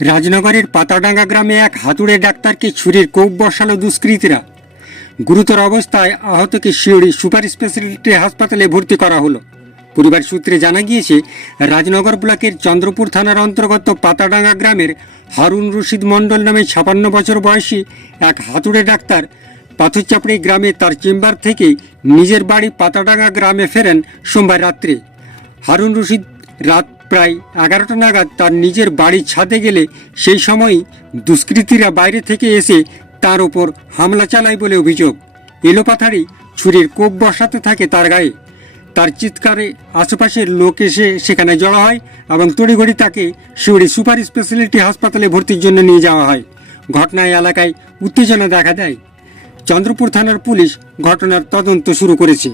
রাজনগরের পাতাডাঙ্গা গ্রামে এক হাতুড়ে ডাক্তারকে ছুরির কোপ বসালো দুষ্কৃতীরা। গুরুতর অবস্থায় আহতকে শিউড়ি সুপার স্পেশালিটি হাসপাতালে ভর্তি করা হলো। পরিবার সূত্রে জানা গিয়েছে, রাজনগর ব্লকের চন্দ্রপুর থানার অন্তর্গত পাতাডাঙ্গা গ্রামের হারুন রশিদ মণ্ডল নামে ছাপান্ন বছর বয়সী এক হাতুড়ে ডাক্তার পাথরচাপড়ি গ্রামে তার চেম্বার থেকে নিজের বাড়ি পাতাডাঙ্গা গ্রামে ফেরেন সোমবার রাত্রে। হারুন রশিদ রাত প্রায় এগারোটা নাগাদ তার নিজের বাড়ির ছাদে গেলে সেই সময়ই দুষ্কৃতীরা বাইরে থেকে এসে তার ওপর হামলা চালায় বলে অভিযোগ। এলোপাথারি ছুরির কোপ বসাতে থাকে তার গায়ে। তার চিৎকারে আশেপাশের লোক এসে সেখানে জড়ো হয় এবং তড়িঘড়ি তাকে শিউড়ি সুপার স্পেশালিটি হাসপাতালে ভর্তির জন্য নিয়ে যাওয়া হয়। ঘটনায় এলাকায় উত্তেজনা দেখা দেয়। চন্দ্রপুর থানার পুলিশ ঘটনার তদন্ত শুরু করেছে।